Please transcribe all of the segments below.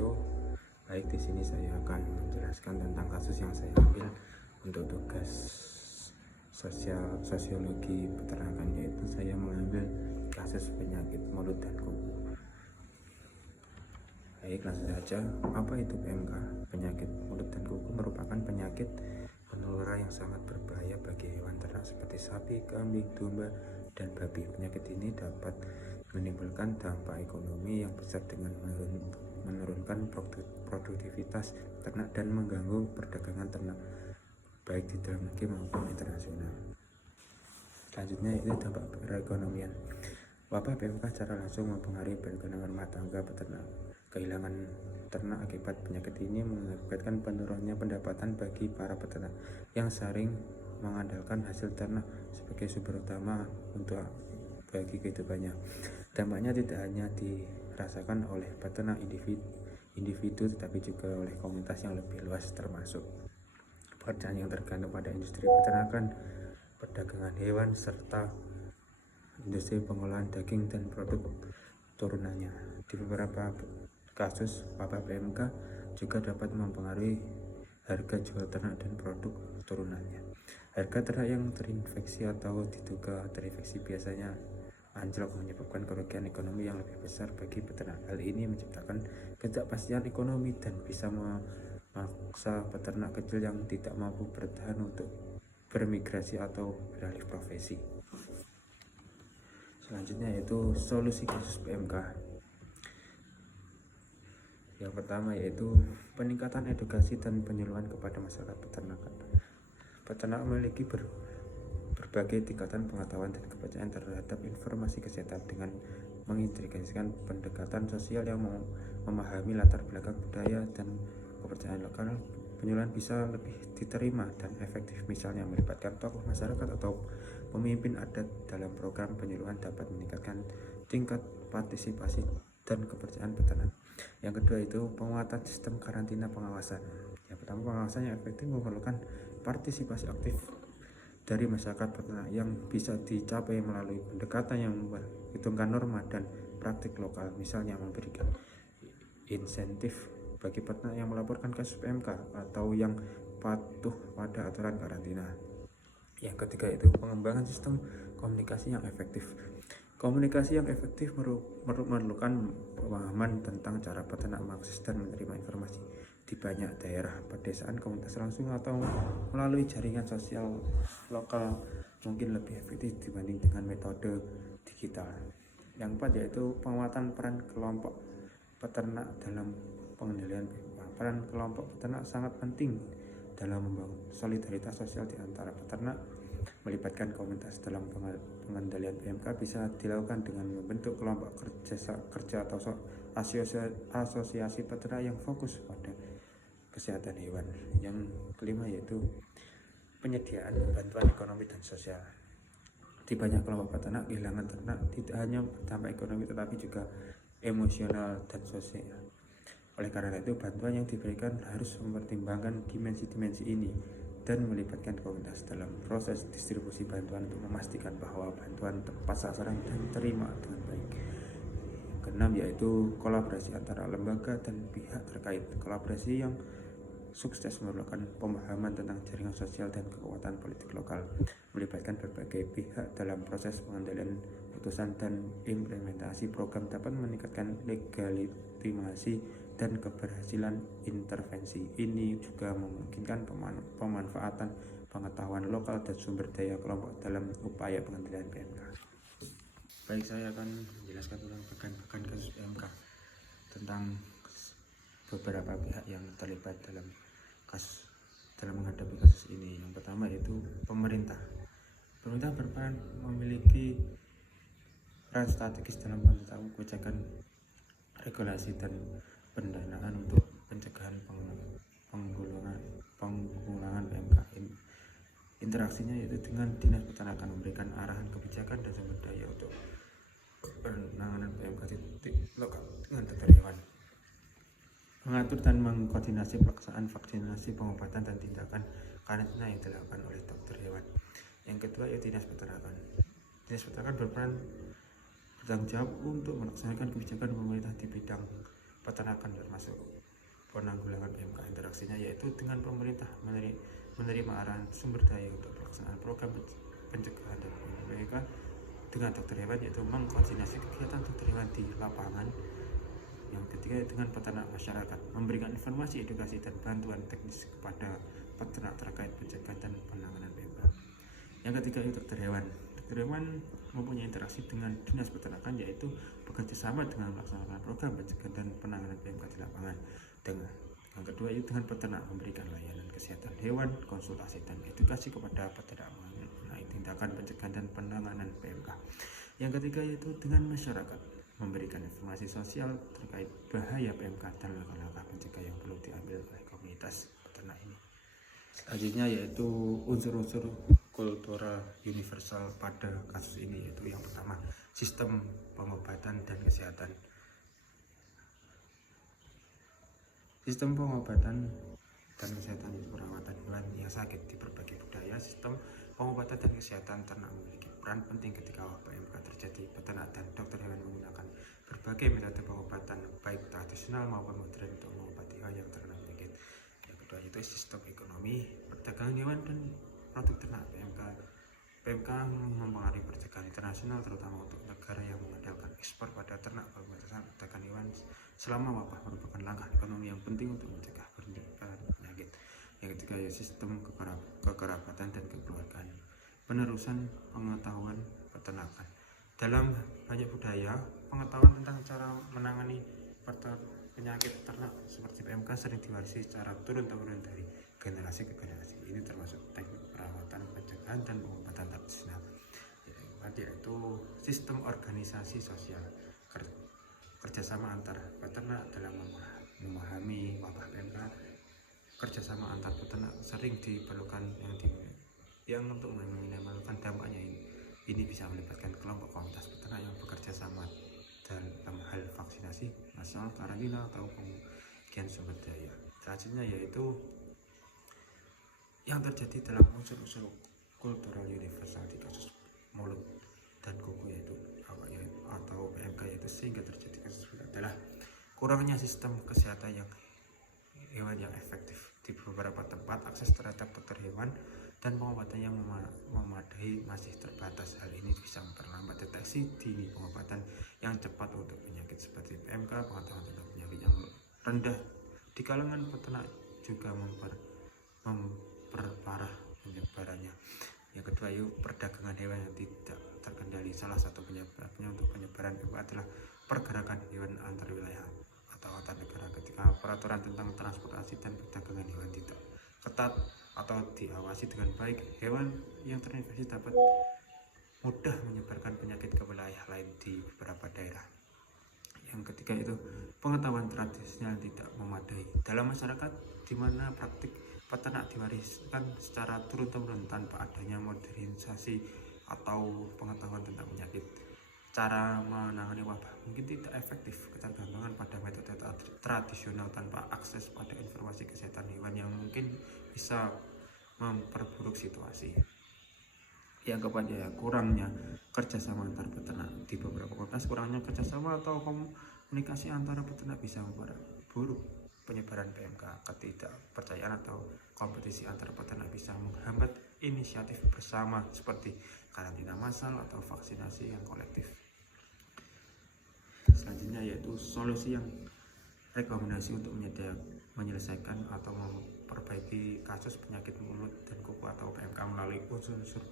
wabarakatuh. Baik, di sini saya akan menjelaskan tentang kasus yang saya ambil untuk tugas sosiologi peternakan, yaitu saya mengambil kasus penyakit mulut dan kuku. Baik, langsung saja. Apa itu PMK? Penyakit mulut dan kuku merupakan penyakit menular yang sangat berbahaya bagi hewan ternak seperti sapi, kambing, domba, dan babi. Penyakit ini dapat menimbulkan dampak ekonomi yang besar dengan menurunkan produktivitas ternak dan mengganggu perdagangan ternak baik di dalam negeri maupun internasional. Selanjutnya itu dampak perekonomian. Wabah PMK secara langsung mempengaruhi perekonomian rumah tangga peternak. Kehilangan ternak akibat penyakit ini mengakibatkan penurunannya pendapatan bagi para peternak yang sering mengandalkan hasil ternak sebagai sumber utama untuk bagi kehidupannya. Dampaknya tidak hanya dirasakan oleh peternak individu tetapi juga oleh komunitas yang lebih luas, termasuk pekerjaan yang tergantung pada industri peternakan, perdagangan hewan, serta industri pengolahan daging dan produk turunannya. Di beberapa kasus, wabah PMK juga dapat mempengaruhi harga jual ternak dan produk turunannya. Harga ternak yang terinfeksi atau diduga terinfeksi biasanya anjlok, menyebabkan kerugian ekonomi yang lebih besar bagi peternak. Hal ini menciptakan ketidakpastian ekonomi dan bisa memaksa peternak kecil yang tidak mampu bertahan untuk bermigrasi atau beralih profesi. Selanjutnya yaitu solusi kasus PMK. Yang pertama yaitu peningkatan edukasi dan penyuluhan kepada masyarakat peternakan. Peternak memiliki berbagai tingkatan pengetahuan dan kepercayaan terhadap informasi kesehatan. Dengan mengintegrasikan pendekatan sosial yang memahami latar belakang budaya dan kepercayaan lokal, penyuluhan bisa lebih diterima dan efektif. Misalnya melibatkan tokoh masyarakat atau pemimpin adat dalam program penyuluhan dapat meningkatkan tingkat partisipasi dan kepercayaan peternak. Yang kedua itu penguatan sistem karantina pengawasan. Yang pertama, pengawasan yang efektif memerlukan partisipasi aktif dari masyarakat peternak yang bisa dicapai melalui pendekatan yang memperhitungkan norma dan praktik lokal, misalnya memberikan insentif bagi peternak yang melaporkan kasus PMK atau yang patuh pada aturan karantina. Yang ketiga itu pengembangan sistem komunikasi yang efektif. Komunikasi yang efektif memerlukan pemahaman tentang cara peternak mengakses dan menerima informasi di banyak daerah pedesaan, komunitas langsung atau melalui jaringan sosial lokal mungkin lebih efektif dibanding dengan metode digital. Yang keempat yaitu penguatan peran kelompok peternak dalam pengendalian PMK. Peran kelompok peternak sangat penting dalam membangun solidaritas sosial di antara peternak. Melibatkan komunitas dalam pengendalian PMK bisa dilakukan dengan membentuk kelompok kerja atau asosiasi peternak yang fokus pada kesehatan hewan. Yang kelima yaitu penyediaan bantuan ekonomi dan sosial. Di banyak kelompok peternak, kehilangan ternak tidak hanya berdampak ekonomi tetapi juga emosional dan sosial. Oleh karena itu, bantuan yang diberikan harus mempertimbangkan dimensi-dimensi ini dan melibatkan komunitas dalam proses distribusi bantuan untuk memastikan bahwa bantuan tepat sasaran dan terima dengan baik. Keenam yaitu kolaborasi antara lembaga dan pihak terkait. Kolaborasi yang sukses memerlukan pemahaman tentang jaringan sosial dan kekuatan politik lokal, melibatkan berbagai pihak dalam proses pengendalian putusan dan implementasi program dapat meningkatkan legitimasi dan keberhasilan intervensi. Ini juga memungkinkan pemanfaatan pengetahuan lokal dan sumber daya kelompok dalam upaya pengendalian PMK. Baik, saya akan menjelaskan tentang rekan-rekan kasus PMK, tentang beberapa pihak yang terlibat dalam menghadapi kasus ini. Yang pertama yaitu pemerintah. Pemerintah berperan memiliki peran strategis dalam menetapkan kebijakan, regulasi dan pendanaan untuk pencegahan penggunaan PMK. Interaksinya yaitu dengan dinas peternakan, memberikan arahan kebijakan dan sumber daya untuk penanganan PMK di lokal dengan dokter hewan, mengatur dan mengkoordinasi pelaksanaan vaksinasi, pengobatan dan tindakan karantina yang dilakukan oleh dokter hewan. Yang kedua yaitu dinas peternakan. Dinas peternakan bertanggung jawab untuk melaksanakan kebijakan pemerintah di bidang peternakan termasuk penanggulangan PMK. Interaksinya yaitu dengan pemerintah menerima arahan sumber daya untuk pelaksanaan program pencegahan dan PMK dengan dokter hewan, yaitu mengkoordinasi kegiatan dokter hewan di lapangan. Yang ketiga dengan peternak masyarakat, memberikan informasi, edukasi, dan bantuan teknis kepada peternak terkait pencegahan dan penanganan PMK. Yang ketiga itu dokter hewan. Dokter hewan mempunyai interaksi dengan dinas peternakan, yaitu bekerja sama dengan melaksanakan program pencegahan dan penanganan PMK di lapangan. Yang kedua itu dengan peternak, memberikan layanan kesehatan hewan, konsultasi dan edukasi kepada peternak mengenai tindakan pencegahan dan penanganan PMK. Yang ketiga yaitu dengan masyarakat, memberikan informasi sosial terkait bahaya PMK dan langkah-langkah pencegah yang perlu diambil oleh komunitas peternak ini. Selanjutnya yaitu unsur-unsur kultural universal pada kasus ini, yaitu yang pertama sistem pengobatan dan kesehatan. Sistem pengobatan dan kesehatan itu perawatan hewan yang sakit di berbagai budaya. Sistem pengobatan dan kesehatan ternak memiliki peran penting ketika wabah PMK terjadi. Peternak dan dokter hewan menggunakan berbagai metode pengobatan baik tradisional maupun modern untuk mengobati hewan yang terkena penyakit. Yang kedua yaitu sistem ekonomi perdagangan hewan dan produk ternak. PMK mempengaruhi perdagangan internasional, terutama untuk negara yang mengandalkan ekspor pada ternak. Pembatasan perdagangan hewan selama wabah merupakan langkah ekonomi yang penting untuk mencegah penyebaran penyakit. Yang ketiga yaitu sistem kekerabatan dan kekeluargaan, penerusan pengetahuan peternakan. Dalam banyak budaya, pengetahuan tentang cara menangani penyakit ternak seperti PMK sering diwarisi secara turun-temurun dari generasi ke generasi. Ini termasuk teknik perawatan, pencegahan, dan pengobatan tradisional. Yaitu sistem organisasi sosial, kerjasama antar peternak dalam memahami wabah PMK. Kerjasama antar peternak sering diperlukan yang untuk meminimalkan dampaknya. Ini bisa melibatkan kelompok komunitas peternak yang bekerja sama dalam hal vaksinasi massal, karantina, atau pembagian sumber daya. Selanjutnya yaitu yang terjadi dalam unsur-unsur kultural universal di kasus mulut dan kuku yaitu atau PMK, yaitu sehingga terjadi kasus adalah kurangnya sistem kesehatan hewan yang efektif. Di beberapa tempat akses terhadap dokter hewan dan pengobatan yang memadai masih terbatas. Hal ini bisa memperlambat deteksi dini, pengobatan yang cepat untuk penyakit seperti PMK. Pengetahuan tentang penyakit yang rendah di kalangan peternak juga memperparah penyebarannya. Yang kedua yaitu perdagangan hewan yang tidak terkendali. Salah satu penyebabnya untuk penyebaran PMK adalah pergerakan hewan antar wilayah atau antar negara. Ketika peraturan tentang transportasi dan perdagangan hewan tidak ketat atau diawasi dengan baik, hewan yang terinfeksi dapat mudah menyebarkan penyakit ke wilayah lain di beberapa daerah. Yang ketiga itu pengetahuan tradisional tidak memadai. Dalam masyarakat di mana praktik peternak diwariskan secara turun-temurun tanpa adanya modernisasi atau pengetahuan tentang penyakit, cara menangani wabah mungkin tidak efektif. Ketergantungan pada metode tradisional tanpa akses pada informasi kesehatan hewan yang mungkin bisa memperburuk situasi. Yang keempat ya kurangnya kerjasama antar peternak. Di beberapa komunitas kurangnya kerjasama atau komunikasi antara peternak bisa memperburuk penyebaran PMK. Ketidakpercayaan atau kompetisi antar peternak bisa menghambat inisiatif bersama seperti karantina massal atau vaksinasi yang kolektif. Selanjutnya yaitu solusi yang rekomendasi untuk menyelesaikan atau memperbaiki kasus penyakit mulut dan kuku atau PMK melalui unsur-unsur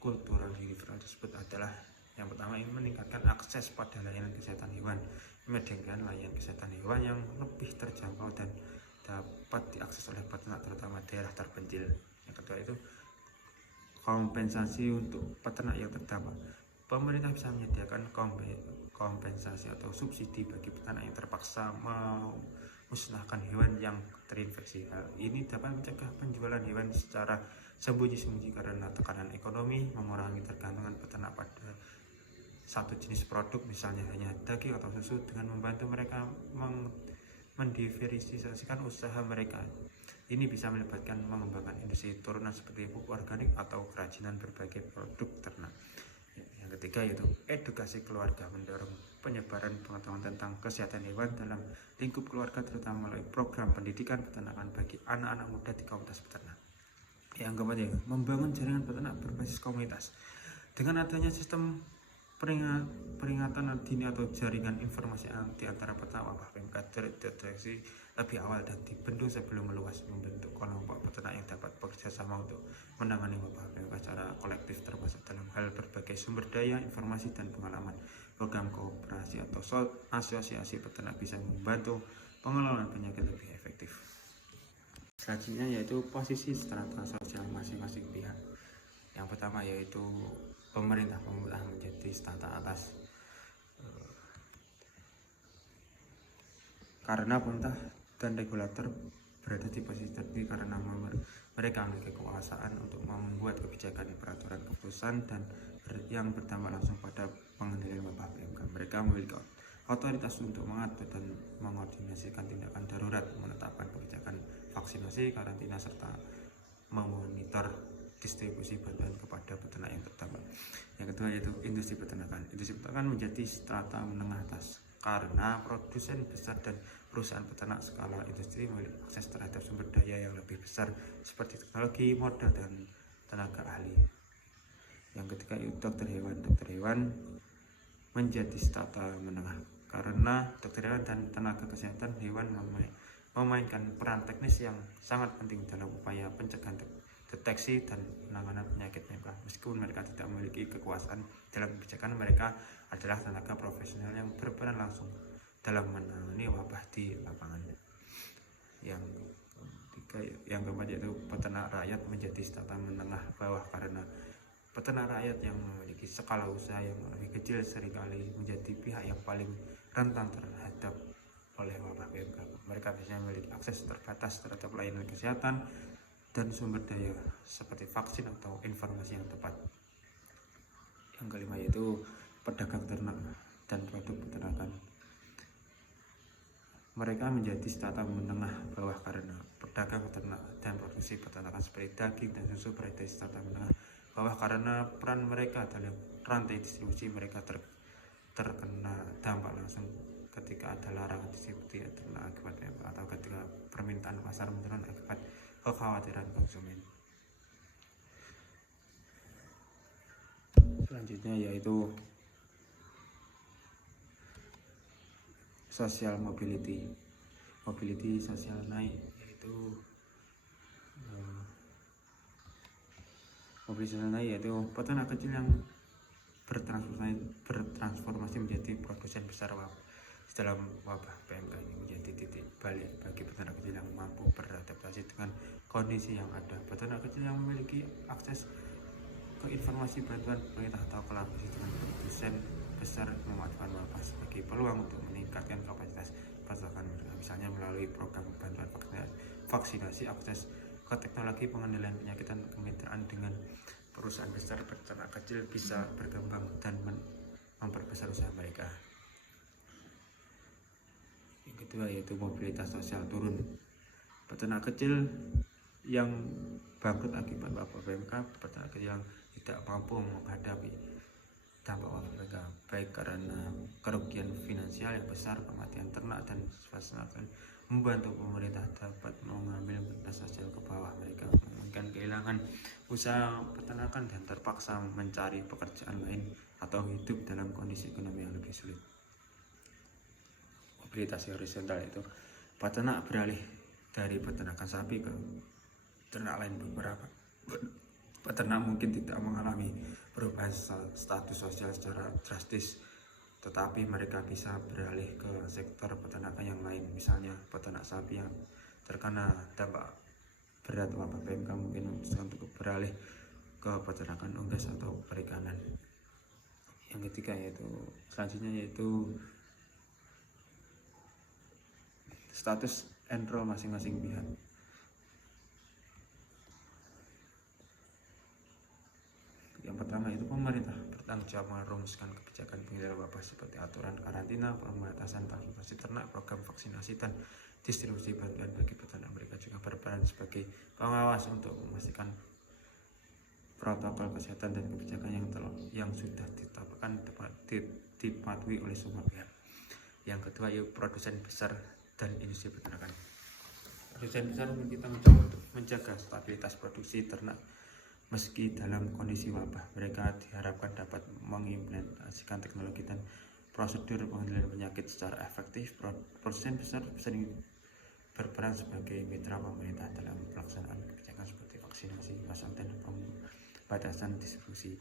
kultural universal tersebut adalah yang pertama ini meningkatkan akses pada layanan kesehatan hewan, menyediakan layanan kesehatan hewan yang lebih terjangkau dan dapat diakses oleh peternak terutama daerah terpencil. Yang kedua itu kompensasi untuk peternak yang terdampak. Pemerintah bisa menyediakan kompensasi atau subsidi bagi peternak yang terpaksa memusnahkan hewan yang terinfeksi. Hal ini dapat mencegah penjualan hewan secara sembunyi-sembunyi karena tekanan ekonomi, mengurangi tergantungan peternak pada satu jenis produk, misalnya hanya daging atau susu, dengan membantu mereka mendiversifikasikan usaha mereka. Ini bisa melibatkan mengembangkan industri turunan seperti pupuk organik atau kerajinan berbagai produk ternak. Yang Yang ketiga yaitu edukasi keluarga, mendorong penyebaran pengetahuan tentang kesehatan hewan dalam lingkup keluarga, terutama melalui program pendidikan peternakan bagi anak-anak muda di komunitas peternak. Yang keempat ya, membangun jaringan peternak berbasis komunitas. Dengan adanya sistem peringatan dini atau jaringan informasi di antara peternak, wabah PMK terdeteksi lebih awal dan dibendung sebelum meluas, membentuk kelompok peternak yang dapat bekerja sama untuk menangani wabah PMK secara kolektif, termasuk dalam hal berbagai sumber daya, informasi, dan pengalaman. Program kooperasi atau asosiasi peternak bisa membantu pengelolaan penyakit lebih efektif. Selanjutnya yaitu posisi strata sosial masing-masing pihak. Yang pertama yaitu pemerintah menjadi strata atas, karena pemerintah dan regulator berada di posisi tertinggi karena mereka memiliki kekuasaan untuk membuat kebijakan, peraturan, keputusan dan yang berdampak langsung pada pengendalian wabah PMK. Mereka memiliki otoritas untuk mengatur dan mengordinasikan tindakan darurat, menetapkan kebijakan vaksinasi, karantina, serta memonitor distribusi bantuan kepada peternak yang terdampak. Yang kedua yaitu industri peternakan. Industri peternakan menjadi strata menengah atas karena produsen besar dan perusahaan peternak skala industri memiliki akses terhadap sumber daya yang lebih besar seperti teknologi, modal, dan tenaga ahli. Yang ketiga yaitu dokter hewan. Dokter hewan menjadi strata menengah karena dokter hewan dan tenaga kesehatan hewan memainkan peran teknis yang sangat penting dalam upaya pencegahan, deteksi, dan penanganan penyakit PMK. Meskipun mereka tidak memiliki kekuasaan dalam kebijakan, mereka adalah tenaga profesional yang berperan langsung dalam menangani wabah di lapangan. Yang keempat yaitu peternak rakyat menjadi strata menengah bawah karena peternak rakyat yang memiliki skala usaha yang lebih kecil seringkali menjadi pihak yang paling rentan terhadap oleh wabah PMK. Mereka biasanya memiliki akses terbatas terhadap layanan kesehatan dan sumber daya seperti vaksin atau informasi yang tepat. Yang kelima yaitu pedagang ternak dan produk peternakan. Mereka menjadi strata menengah bawah karena pedagang ternak dan produksi peternakan seperti daging dan susu berada di strata menengah bawah karena peran mereka dalam rantai distribusi. Mereka terkena dampak langsung ketika ada larangan distribusi ternak akibat PMK atau ketika permintaan pasar menurun akibat kekhawatiran konsumen. Selanjutnya yaitu social mobility sosial naik, yaitu mobilitas sosial naik yaitu peternak kecil yang bertransformasi menjadi produsen besar dalam wabah PMK ini menjadi titik balik bagi peternak kecil yang mampu beradaptasi dengan kondisi yang ada. Peternak kecil yang memiliki akses ke informasi, bantuan pemerintah atau kolaborasi dengan produsen besar memanfaatkan wabah sebagai peluang untuk meningkatkan kapasitas peternakan mereka, misalnya melalui program bantuan vaksinasi, akses ke teknologi pengendalian penyakit, dan kemitraan dengan perusahaan besar. Peternak kecil bisa berkembang dan memperbesar usaha mereka. Yang kedua yaitu mobilitas sosial turun. Peternak kecil yang bangkrut akibat wabah PMK, peternak kecil yang tidak mampu menghadapi dampak wabah PMK, baik karena kerugian finansial yang besar, kematian ternak, dan swasta, membantu pemerintah dapat mengambil mobilitas sosial ke bawah. Mereka mungkin kehilangan usaha peternakan dan terpaksa mencari pekerjaan lain atau hidup dalam kondisi ekonomi yang lebih sulit. Mobilitas horizontal itu peternak beralih dari peternakan sapi ke ternak lain. Beberapa peternak mungkin tidak mengalami perubahan status sosial secara drastis, tetapi mereka bisa beralih ke sektor peternakan yang lain. Misalnya peternak sapi yang terkena dampak berat wabah PMK mungkin untuk beralih ke peternakan unggas atau perikanan. Yang ketiga yaitu selanjutnya yaitu status enrol masing-masing pihak. Yang pertama itu pemerintah bertanggung jawab merumuskan kebijakan pengendalian wabah seperti aturan karantina, pembatasan transportasi ternak, program vaksinasi, dan distribusi bantuan bagi peternak. Mereka juga berperan sebagai pengawas untuk memastikan protokol kesehatan dan kebijakan yang sudah ditetapkan dipatuhi oleh semua pihak. Yang kedua yaitu produsen besar dan industri peternakan. Produsen besar memiliki tanggung jawab untuk menjaga stabilitas produksi ternak meski dalam kondisi wabah. Mereka diharapkan dapat mengimplementasikan teknologi dan prosedur pengendalian penyakit secara efektif. Produsen besar sering berperan sebagai mitra pemerintah dalam pelaksanaan kebijakan seperti vaksinasi masal dan pembatasan distribusi.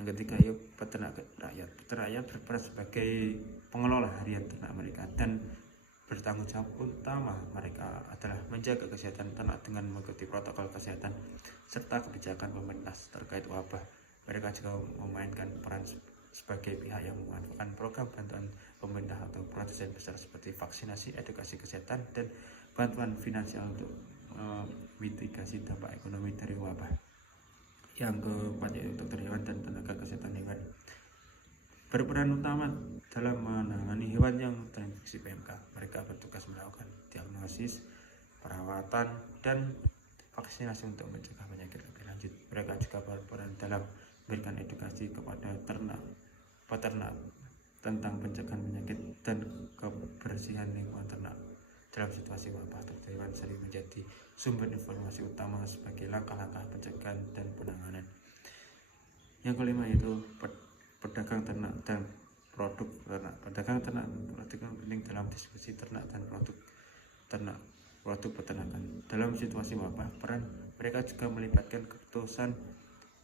Yang ketiga yaitu peternak rakyat. Peternak rakyat berperan sebagai pengelola harian ternak mereka dan bertanggung jawab utama mereka adalah menjaga kesehatan ternak dengan mengikuti protokol kesehatan serta kebijakan pemerintah terkait wabah. Mereka juga memainkan peran sebagai pihak yang memanfaatkan program bantuan pemerintah atau produsen besar seperti vaksinasi, edukasi kesehatan, dan bantuan finansial untuk mitigasi dampak ekonomi dari wabah. Yang keempat yaitu dokter hewan dan tenaga kesehatan hewan berperan utama dalam menangani hewan yang terinfeksi PMK. Mereka bertugas melakukan diagnosis, perawatan, dan vaksinasi untuk mencegah penyakit lebih lanjut. Mereka juga berperan dalam memberikan edukasi kepada peternak tentang pencegahan penyakit dan kebersihan lingkungan ternak. Dalam situasi wabah, dokter hewan sering menjadi sumber informasi utama sebagai langkah-langkah pencegahan dan penanganan. Yang kelima yaitu pedagang ternak dan produk ternak. Pedagang ternak memperhatikan penting dalam distribusi ternak dan produk peternakan. Dalam situasi wabah, peran mereka juga melibatkan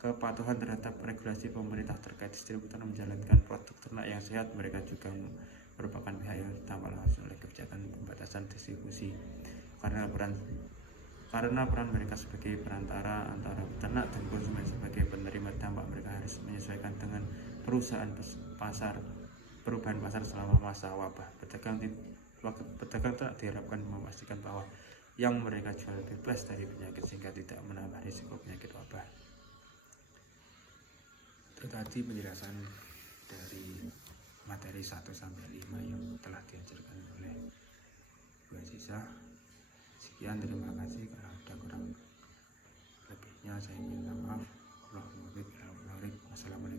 kepatuhan terhadap regulasi pemerintah terkait distributor menjalankan produk ternak yang sehat. Mereka juga merupakan pihak yang terdampak langsung oleh kebijakan pembatasan distribusi karena peran mereka sebagai perantara antara peternak dan konsumen. Sebagai penerima dampak, mereka harus menyesuaikan dengan perubahan pasar selama masa wabah. Pedagang ternak diharapkan memastikan bahwa yang mereka jual bebas dari penyakit sehingga tidak menambah risiko penyakit wabah. Itu tadi penjelasan dari materi 1 sampai 5 yang telah diajarkan oleh Bu Aziza. Sekian, terima kasih. Kalau ada kurang lebihnya saya minta maaf. Assalamualaikum.